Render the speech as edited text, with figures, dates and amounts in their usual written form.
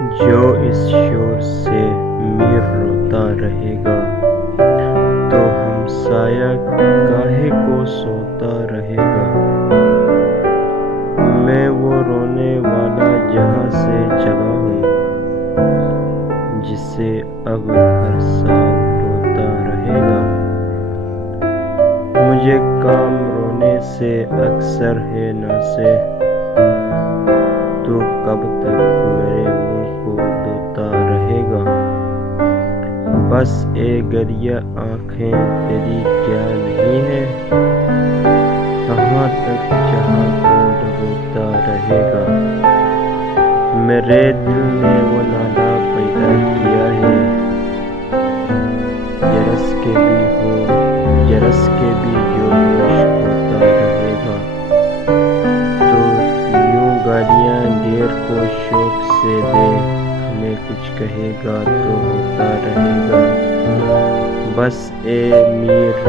جو اس شور سے میر روتا رہے گا تو ہمسایہ کاہے کو سوتا رہے گا۔ میں وہ رونے والا جہاں سے چلا ہوں جسے اب ہر سال روتا رہے گا۔ مجھے کام رونے سے اکثر ہے ناصح، تو کب تک میرے منہ کو دھوتا رہے گا۔ بس اے گریہ آنکھیں تیری کیا نہیں ہے، کہاں تک جہاں کو ڈبوتا رہے گا۔ میرے دل نے وہ نالہ پیدا کیا ہے، جرس کے بھی ہو جرس کے بھی جو ہوش ہوتا رہے گا۔ تو یوں گالیاں غیر کو شوق سے دے، ہمیں کچھ کہے گا تو ہوتا رہے گا۔ بس اے میر